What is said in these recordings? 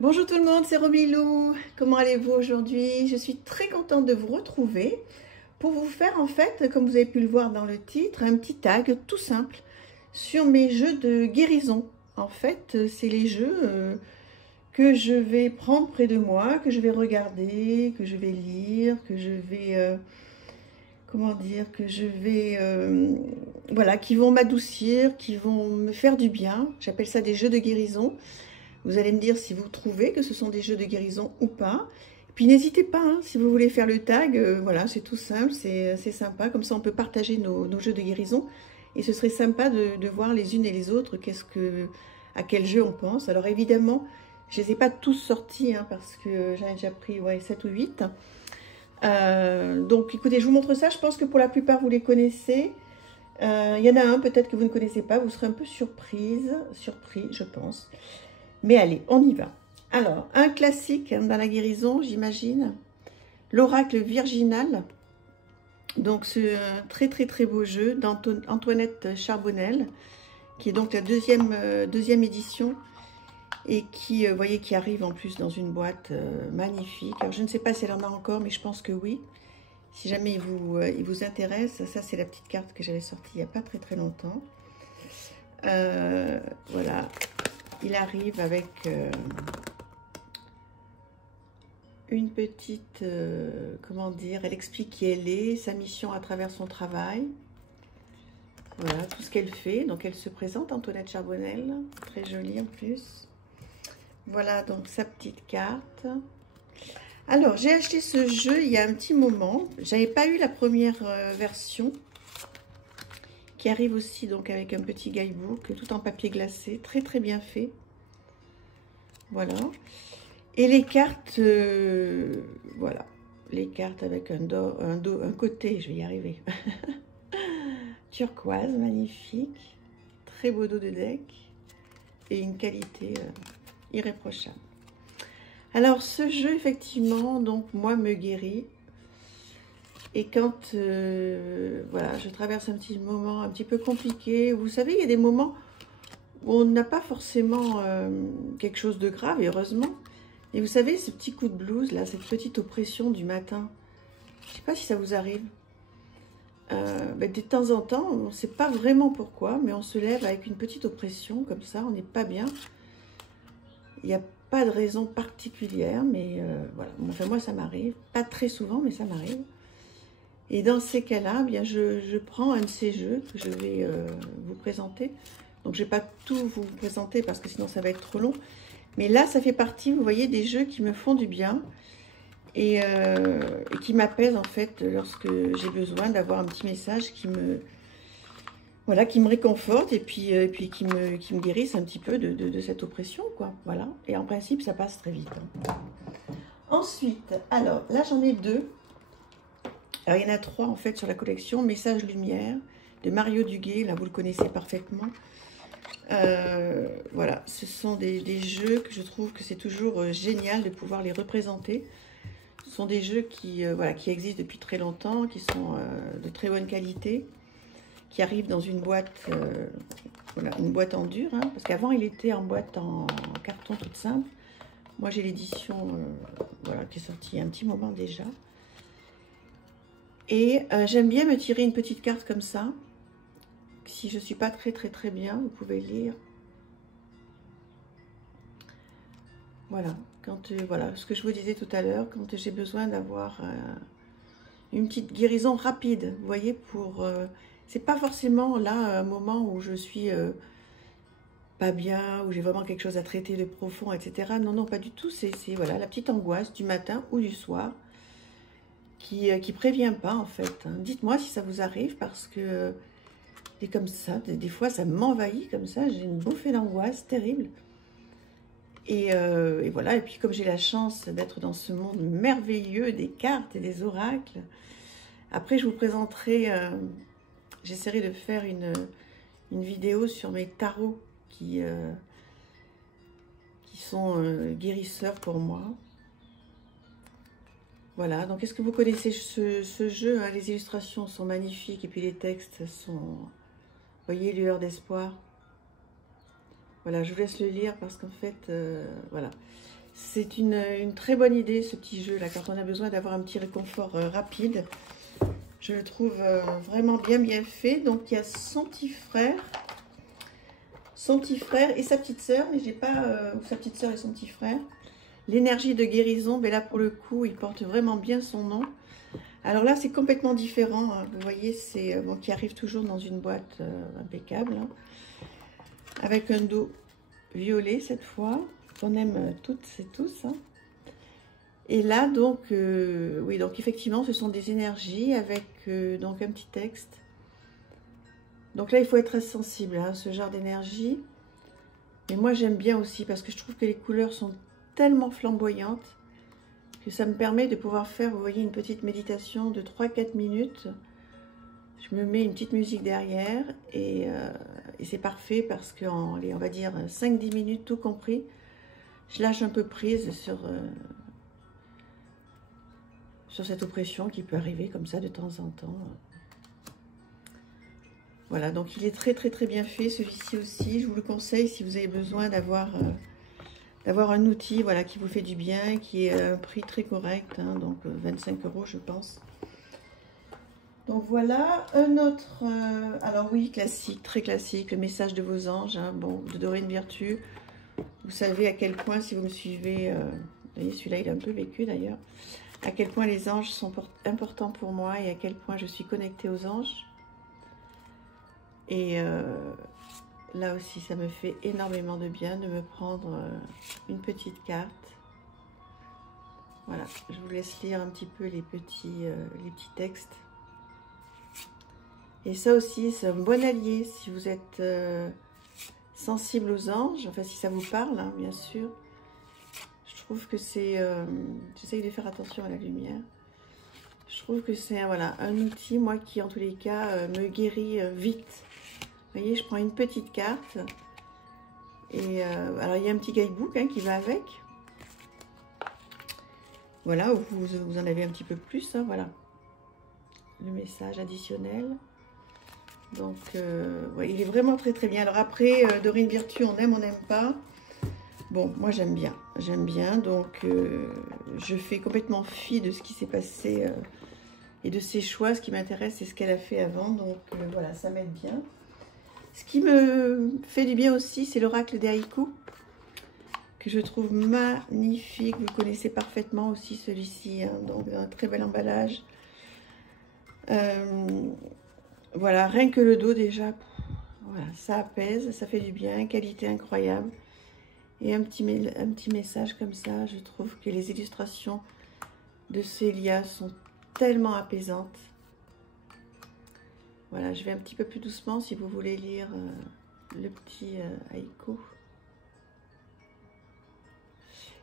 Bonjour tout le monde, c'est Romilou. Comment allez-vous aujourd'hui? Je suis très contente de vous retrouver pour vous faire en fait, comme vous avez pu le voir dans le titre, un petit tag tout simple sur mes jeux de guérison. En fait, c'est les jeux que je vais prendre près de moi, que je vais regarder, que je vais lire, que je vais, comment dire, que je vais, voilà, qui vont m'adoucir, qui vont me faire du bien. J'appelle ça des jeux de guérison. Vous allez me dire si vous trouvez que ce sont des jeux de guérison ou pas. Puis n'hésitez pas, hein, si vous voulez faire le tag, voilà, c'est tout simple, c'est sympa. Comme ça, on peut partager nos jeux de guérison. Et ce serait sympa de voir les unes et les autres à quel jeu on pense. Alors évidemment, je ne les ai pas tous sortis, hein, parce que j'en ai déjà pris 7 ou 8. Donc écoutez, je vous montre ça. Je pense que pour la plupart, vous les connaissez. Il y en a un peut-être que vous ne connaissez pas. Vous serez un peu surpris, je pense. Mais allez, on y va. Alors, un classique dans la guérison, j'imagine. L'oracle virginal. Donc, ce très beau jeu d'Antoinette Charbonnel, qui est donc la deuxième édition et qui, vous voyez, qui arrive en plus dans une boîte magnifique. Alors, je ne sais pas si elle en a encore, mais je pense que oui. Si jamais il vous intéresse, ça c'est la petite carte que j'avais sortie il n'y a pas très longtemps. Voilà. Il arrive avec une petite, comment dire, elle explique qui elle est, sa mission à travers son travail. Voilà, tout ce qu'elle fait. Donc, elle se présente, Antoinette Charbonnel, très jolie en plus. Voilà, donc sa petite carte. Alors, j'ai acheté ce jeu il y a un petit moment. J'avais pas eu la première version, qui arrive aussi donc avec un petit guidebook, tout en papier glacé, très bien fait. Voilà. Et les cartes, voilà, les cartes avec un côté, je vais y arriver, turquoise, magnifique, très beau dos de deck et une qualité irréprochable. Alors ce jeu, effectivement, donc moi me guérit. Et quand voilà, je traverse un petit moment un petit peu compliqué, vous savez, il y a des moments où on n'a pas forcément quelque chose de grave, et heureusement. Et vous savez, ce petit coup de blues, là, cette petite oppression du matin, je ne sais pas si ça vous arrive. De temps en temps, on ne sait pas vraiment pourquoi, mais on se lève avec une petite oppression, comme ça, on n'est pas bien. Il n'y a pas de raison particulière, mais voilà. Enfin, moi, ça m'arrive. Pas très souvent, mais ça m'arrive. Et dans ces cas-là, bien, je prends un de ces jeux que je vais vous présenter. Donc, je ne vais pas tout vous présenter parce que sinon, ça va être trop long. Mais là, ça fait partie, vous voyez, des jeux qui me font du bien et qui m'apaisent, en fait, lorsque j'ai besoin d'avoir un petit message qui me, voilà, qui me réconforte et puis qui me guérisse un petit peu de cette oppression, quoi. Voilà. Et en principe, ça passe très vite. Ensuite, alors, là, j'en ai deux. Alors, il y en a 3 en fait sur la collection. Message Lumière de Mario Duguay. Là, vous le connaissez parfaitement. Voilà, ce sont des jeux que je trouve que c'est toujours génial de pouvoir les représenter. Ce sont des jeux voilà, qui existent depuis très longtemps, qui sont de très bonne qualité, qui arrivent dans une boîte, voilà, une boîte en dur. Hein, parce qu'avant, il était en boîte en carton toute simple. Moi, j'ai l'édition voilà, qui est sortie il y a un petit moment déjà. Et j'aime bien me tirer une petite carte comme ça. Si je ne suis pas très bien, vous pouvez lire. Voilà, voilà, ce que je vous disais tout à l'heure, quand j'ai besoin d'avoir une petite guérison rapide, vous voyez, c'est pas forcément là un moment où je suis pas bien, où j'ai vraiment quelque chose à traiter de profond, etc. Non, pas du tout, c'est voilà, la petite angoisse du matin ou du soir. Qui prévient pas en fait. Hein. Dites-moi si ça vous arrive parce que et comme ça, des fois ça m'envahit comme ça, j'ai une bouffée d'angoisse terrible. Et voilà, et puis comme j'ai la chance d'être dans ce monde merveilleux des cartes et des oracles, après je vous présenterai, j'essaierai de faire une vidéo sur mes tarots qui sont guérisseurs pour moi. Voilà, donc est-ce que vous connaissez ce jeu, hein? Les illustrations sont magnifiques et puis les textes sont, vous voyez, lueur d'espoir. Voilà, je vous laisse le lire parce qu'en fait, voilà. C'est une très bonne idée, ce petit jeu là, quand on a besoin d'avoir un petit réconfort rapide. Je le trouve vraiment bien fait. Donc il y a son petit frère et sa petite sœur, mais j'ai pas ou sa petite sœur et son petit frère. L'énergie de guérison, mais là pour le coup, il porte vraiment bien son nom. Alors là, c'est complètement différent. Hein. Vous voyez, c'est bon, qui arrive toujours dans une boîte impeccable, hein, avec un dos violet cette fois, qu'on aime toutes et tous. Hein. Et là, donc, oui, donc effectivement, ce sont des énergies avec donc un petit texte. Donc là, il faut être très sensible à ce genre d'énergie. Mais moi, j'aime bien aussi parce que je trouve que les couleurs sont tellement flamboyantes que ça me permet de pouvoir faire, vous voyez, une petite méditation de 3-4 minutes. Je me mets une petite musique derrière et c'est parfait parce qu'en, on va dire, 5-10 minutes, tout compris, je lâche un peu prise sur cette oppression qui peut arriver comme ça de temps en temps. Voilà, donc il est très bien fait, celui-ci aussi. Je vous le conseille si vous avez besoin d'avoir un outil, voilà, qui vous fait du bien, qui est à un prix très correct, hein, donc 25 € je pense. Donc voilà, un autre, alors oui, classique, très classique, le message de vos anges, hein, bon, de Dorine Virtue. Vous savez à quel point, si vous me suivez, vous voyez, celui-là il est un peu vécu d'ailleurs, à quel point les anges sont importants pour moi et à quel point je suis connectée aux anges. Et là aussi, ça me fait énormément de bien de me prendre une petite carte. Voilà, je vous laisse lire un petit peu les petits textes. Et ça aussi, c'est un bon allié si vous êtes sensible aux anges, enfin si ça vous parle, hein, bien sûr. Je trouve que c'est... j'essaye de faire attention à la lumière. Je trouve que c'est voilà, un outil, moi, qui en tous les cas me guérit vite. Vous voyez, je prends une petite carte. Et alors, il y a un petit guidebook hein, qui va avec. Voilà, vous en avez un petit peu plus. Hein, voilà. Le message additionnel. Donc, ouais, il est vraiment très bien. Alors après, Dorine Virtue, on n'aime pas. Bon, moi j'aime bien. J'aime bien. Donc, je fais complètement fi de ce qui s'est passé et de ses choix. Ce qui m'intéresse, c'est ce qu'elle a fait avant. Donc, voilà, ça m'aide bien. Ce qui me fait du bien aussi, c'est l'oracle des haïkus, que je trouve magnifique. Vous connaissez parfaitement aussi celui-ci, hein, donc un très bel emballage. Voilà, rien que le dos déjà, voilà, ça apaise, ça fait du bien, qualité incroyable. Et un petit message comme ça, je trouve que les illustrations de Célia sont tellement apaisantes. Voilà, je vais un petit peu plus doucement si vous voulez lire le petit haïku.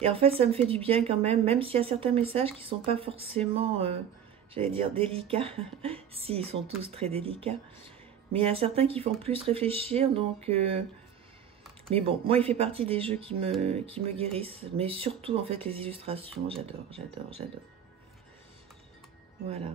Et en fait, ça me fait du bien quand même s'il y a certains messages qui ne sont pas forcément, j'allais dire, délicats. Si, ils sont tous très délicats. Mais il y en a certains qui font plus réfléchir, donc... mais bon, moi, il fait partie des jeux qui me guérissent. Mais surtout, en fait, les illustrations, j'adore. Voilà.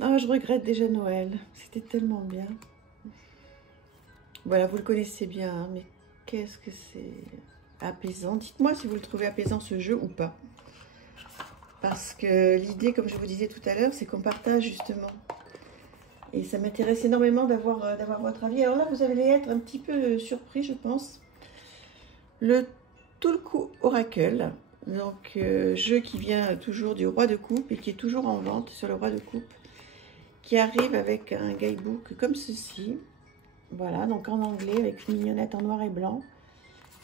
Ah, je regrette déjà Noël. C'était tellement bien. Voilà, vous le connaissez bien, hein, mais qu'est-ce que c'est apaisant. Dites-moi si vous le trouvez apaisant, ce jeu, ou pas. Parce que l'idée, comme je vous disais tout à l'heure, c'est qu'on partage, justement. Et ça m'intéresse énormément d'avoir votre avis. Alors là, vous allez être un petit peu surpris, je pense. Le Tulku Oracle. Donc, jeu qui vient toujours du Roi de Coupe et qui est toujours en vente sur le Roi de Coupe. Qui arrive avec un guidebook comme ceci. Voilà, donc en anglais avec une mignonnette en noir et blanc.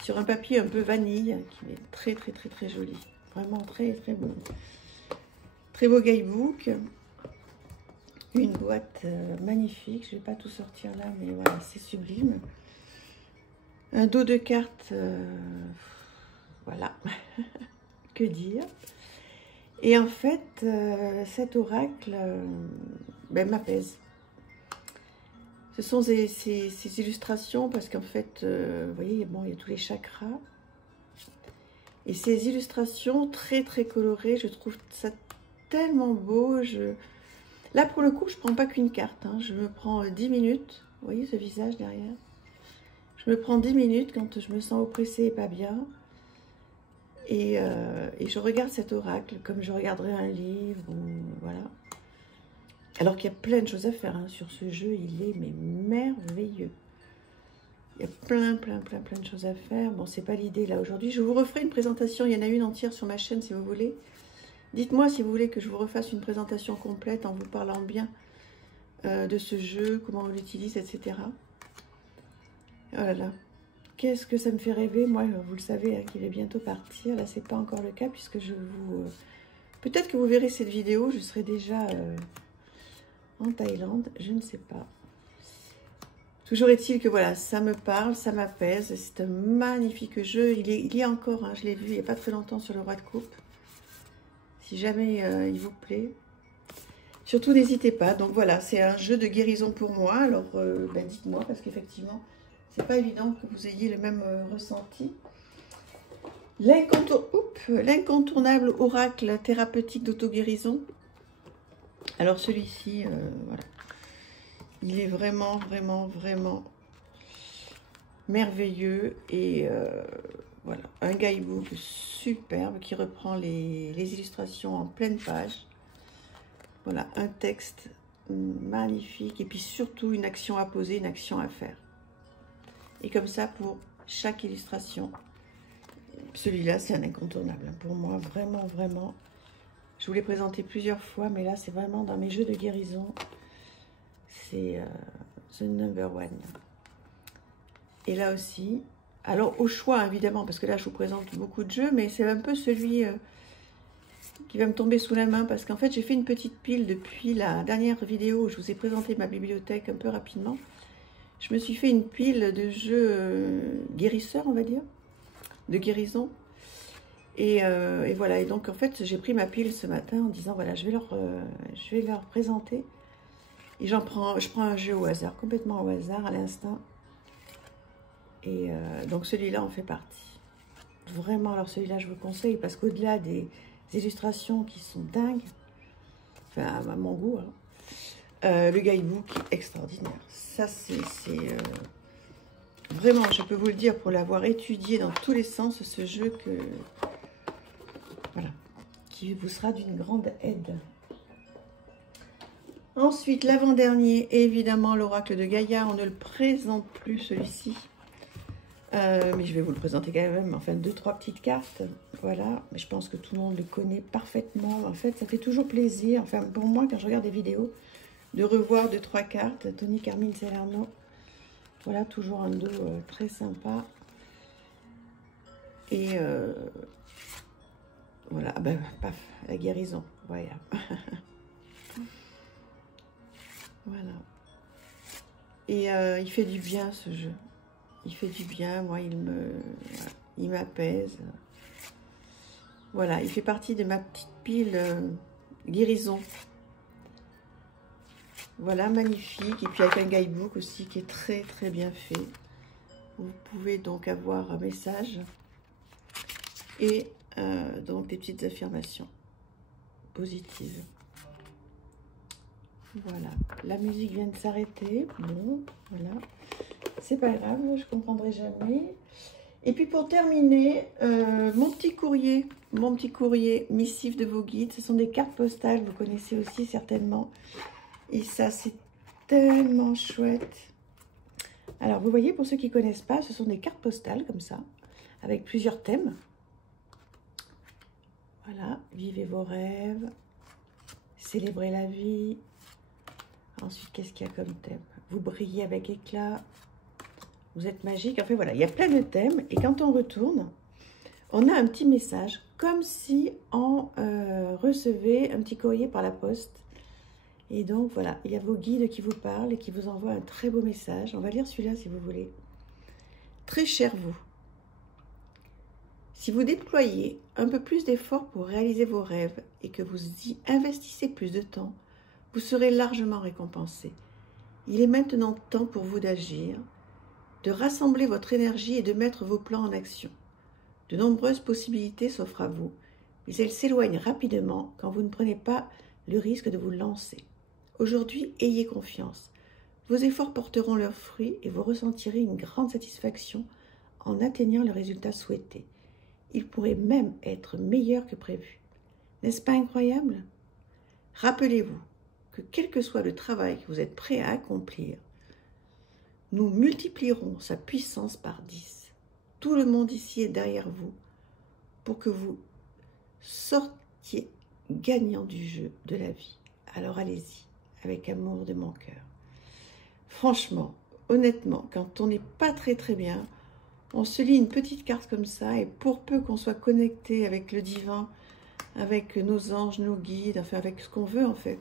Sur un papier un peu vanille qui est très joli. Vraiment très beau. Très beau guidebook. Une boîte magnifique. Je ne vais pas tout sortir là, mais voilà, c'est sublime. Un dos de cartes. Voilà. Que dire. Et en fait, cet oracle ben, m'apaise. Ce sont ces illustrations parce qu'en fait, vous voyez, bon, il y a tous les chakras. Et ces illustrations très colorées, je trouve ça tellement beau. Là, pour le coup, je ne prends pas qu'une carte. Hein. Je me prends 10 minutes. Vous voyez ce visage derrière? Je me prends 10 minutes quand je me sens oppressée et pas bien. Et je regarde cet oracle comme je regarderais un livre, ou, voilà. Alors qu'il y a plein de choses à faire hein, sur ce jeu, il est mais merveilleux. Il y a plein de choses à faire. Bon, c'est pas l'idée là aujourd'hui. Je vous referai une présentation, il y en a une entière sur ma chaîne si vous voulez. Dites-moi si vous voulez que je vous refasse une présentation complète en vous parlant bien de ce jeu, comment on l'utilise, etc. Oh là là, qu'est-ce que ça me fait rêver. Moi, vous le savez, hein, qu'il est bientôt partir. Là, c'est pas encore le cas puisque je vous... Peut-être que vous verrez cette vidéo, je serai déjà en Thaïlande, je ne sais pas. Toujours est-il que voilà, ça me parle, ça m'apaise. C'est un magnifique jeu. Il y a encore, hein, je l'ai vu il n'y a pas très longtemps sur le roi de coupe. Si jamais il vous plaît. Surtout, n'hésitez pas. Donc voilà, c'est un jeu de guérison pour moi. Alors, ben, dites-moi, parce qu'effectivement, c'est pas évident que vous ayez le même ressenti. L'incontournable oracle thérapeutique d'auto-guérison. Alors, celui-ci, voilà. Il est vraiment merveilleux. Et voilà, un guidebook superbe qui reprend les illustrations en pleine page. Voilà, un texte magnifique et puis surtout une action à poser, une action à faire. Et comme ça pour chaque illustration. Celui-là, c'est un incontournable. Pour moi, vraiment. Je vous l'ai présenté plusieurs fois, mais là, c'est vraiment dans mes jeux de guérison. C'est the number one. Et là aussi, alors au choix, évidemment, parce que là, je vous présente beaucoup de jeux, mais c'est un peu celui... qui va me tomber sous la main parce qu'en fait j'ai fait une petite pile depuis la dernière vidéo où je vous ai présenté ma bibliothèque un peu rapidement. Je me suis fait une pile de jeux guérisseurs, on va dire, de guérison, et voilà. Et donc en fait j'ai pris ma pile ce matin en disant voilà, je vais leur présenter, et je prends un jeu au hasard, complètement au hasard, à l'instant, et donc celui-là en fait partie. Vraiment, alors celui-là je vous conseille parce qu'au-delà des illustrations qui sont dingues, enfin à mon goût, hein, le guidebook est extraordinaire. Ça c'est vraiment, je peux vous le dire pour l'avoir étudié dans tous les sens, ce jeu voilà, qui vous sera d'une grande aide. Ensuite, l'avant-dernier, évidemment l'oracle de Gaïa. On ne le présente plus celui-ci. Mais je vais vous le présenter quand même, enfin 2-3 petites cartes, voilà, mais je pense que tout le monde le connaît parfaitement. En fait, ça fait toujours plaisir, enfin pour moi quand je regarde des vidéos, de revoir 2-3 cartes. Tony Carmine Salerno, voilà, toujours un dos très sympa. Et voilà, ben, paf, la guérison, voilà. Voilà. Et il fait du bien ce jeu. Il fait du bien, moi il m'apaise. Voilà, il fait partie de ma petite pile guérison. Voilà, magnifique. Et puis avec un guidebook aussi qui est très bien fait. Vous pouvez donc avoir un message et donc des petites affirmations positives. Voilà, la musique vient de s'arrêter. Bon, voilà. C'est pas grave, je comprendrai jamais. Et puis pour terminer, mon petit courrier missif de vos guides. Ce sont des cartes postales, vous connaissez aussi certainement. Et ça, c'est tellement chouette. Alors, vous voyez, pour ceux qui ne connaissent pas, ce sont des cartes postales comme ça, avec plusieurs thèmes. Voilà, vivez vos rêves, célébrez la vie. Ensuite, qu'est-ce qu'il y a comme thème? Vous brillez avec éclat. Vous êtes magique. Enfin voilà, il y a plein de thèmes. Et quand on retourne, on a un petit message, comme si on recevait un petit courrier par la poste. Et donc voilà, il y a vos guides qui vous parlent et qui vous envoient un très beau message. On va lire celui-là si vous voulez. Très cher vous, si vous déployez un peu plus d'efforts pour réaliser vos rêves et que vous y investissez plus de temps, vous serez largement récompensé. Il est maintenant temps pour vous d'agir, de rassembler votre énergie et de mettre vos plans en action. De nombreuses possibilités s'offrent à vous, mais elles s'éloignent rapidement quand vous ne prenez pas le risque de vous lancer. Aujourd'hui, ayez confiance. Vos efforts porteront leurs fruits et vous ressentirez une grande satisfaction en atteignant le résultat souhaité. il pourrait même être meilleur que prévu. N'est-ce pas incroyable? Rappelez-vous que quel que soit le travail que vous êtes prêt à accomplir, nous multiplierons sa puissance par 10. Tout le monde ici est derrière vous pour que vous sortiez gagnant du jeu de la vie. Alors allez-y, avec amour de mon cœur. Franchement, honnêtement, quand on n'est pas très bien, on se lit une petite carte comme ça et pour peu qu'on soit connecté avec le divin, avec nos anges, nos guides, enfin avec ce qu'on veut en fait,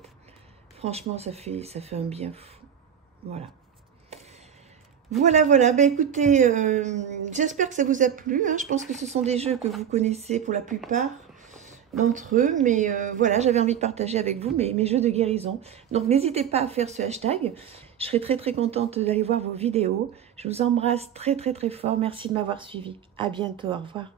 franchement ça fait un bien fou. Voilà. Ben écoutez, j'espère que ça vous a plu. Hein. Je pense que ce sont des jeux que vous connaissez pour la plupart d'entre eux, mais voilà, j'avais envie de partager avec vous mes jeux de guérison. Donc n'hésitez pas à faire ce hashtag. Je serai très contente d'aller voir vos vidéos. Je vous embrasse très fort. Merci de m'avoir suivi. À bientôt. Au revoir.